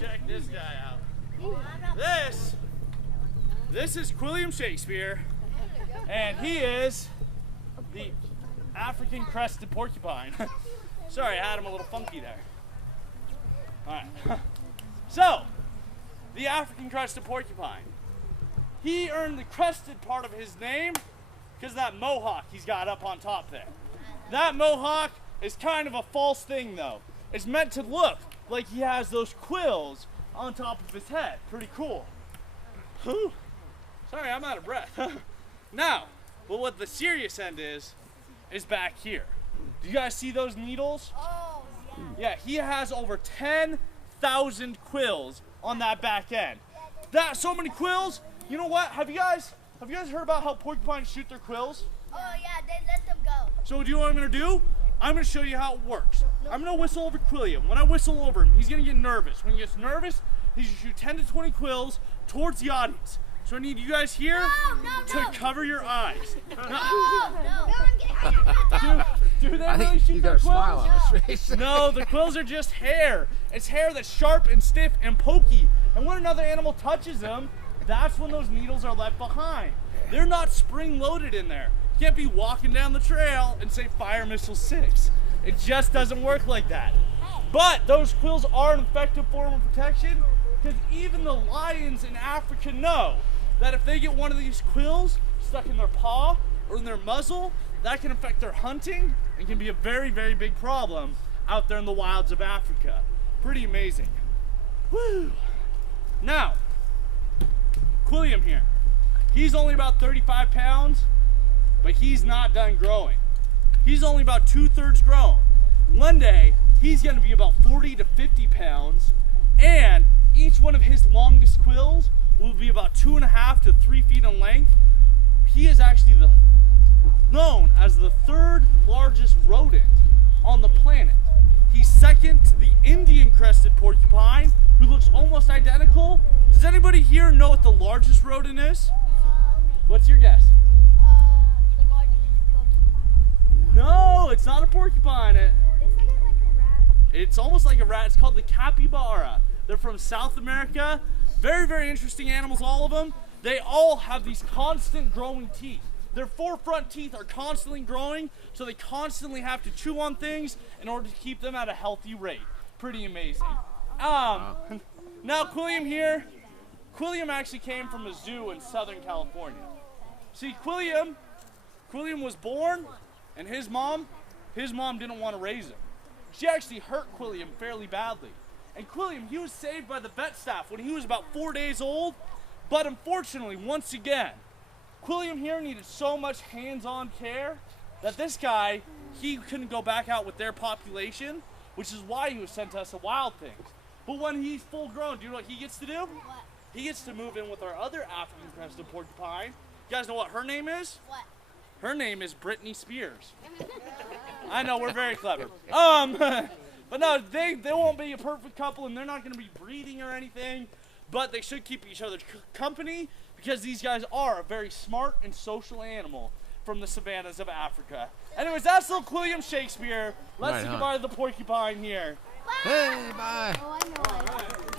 Check this guy out. This is William Shakespeare, and he is the African crested porcupine. Sorry, I had him a little funky there. All right. So, the African crested porcupine. He earned the crested part of his name because of that mohawk he's got up on top there. That mohawk is kind of a false thing though. It's meant to look like he has those quills on top of his head. Pretty cool. Whew. Sorry, I'm out of breath. Now, but what the serious end is back here. Do you guys see those needles? Oh, yeah. Yeah, he has over 10,000 quills on that back end. So many quills. You know what? Have you guys heard about how porcupines shoot their quills? Oh yeah, they let them go. So do you know what I'm gonna do? I'm gonna show you how it works. I'm gonna whistle over Quilliam. When I whistle over him, he's gonna get nervous. When he gets nervous, he's gonna shoot 10 to 20 quills towards the audience. So I need you guys here to cover your eyes. Do they really shoot their quills? Smile on his face. No, the quills are just hair. It's hair that's sharp and stiff and pokey. And when another animal touches them, that's when those needles are left behind. They're not spring-loaded in there. You can't be walking down the trail and say fire missile 6. It just doesn't work like that. But those quills are an effective form of protection because even the lions in Africa know that if they get one of these quills stuck in their paw or in their muzzle, that can affect their hunting and can be a very, very big problem out there in the wilds of Africa. Pretty amazing. Woo! Now, Quilliam here. He's only about 35 pounds, but he's not done growing. He's only about 2/3 grown. One day, he's gonna be about 40 to 50 pounds, and each one of his longest quills will be about 2.5 to 3 feet in length. He is actually known as the 3rd largest rodent on the planet. He's second to the Indian crested porcupine, who looks almost identical. Does anybody here know what the largest rodent is? What's your guess? The largest porcupine. No, it's not a porcupine. Isn't it like a rat? It's almost like a rat. It's called the capybara. They're from South America. Very, very interesting animals, all of them. They all have these constant growing teeth. Their 4 front teeth are constantly growing, so they constantly have to chew on things in order to keep them at a healthy rate. Pretty amazing. Now Quilliam here. Quilliam actually came from a zoo in Southern California. See, Quilliam was born, and his mom didn't want to raise him. She actually hurt Quilliam fairly badly. And Quilliam, he was saved by the vet staff when he was about 4 days old, but unfortunately, once again, Quilliam here needed so much hands-on care that this guy, he couldn't go back out with their population, which is why he was sent to us to Wild Things. But when he's full grown, do you know what he gets to do? What? He gets to move in with our other African crested porcupine. You guys know what her name is? What? Her name is Britney Spears. I know, we're very clever. But no, they won't be a perfect couple, and they're not going to be breeding or anything, but they should keep each other company because these guys are a very smart and social animal from the savannas of Africa. Anyways, that's little Quilliam Shakespeare. Let's say goodbye to the porcupine here. Hey, bye. Oh, I know.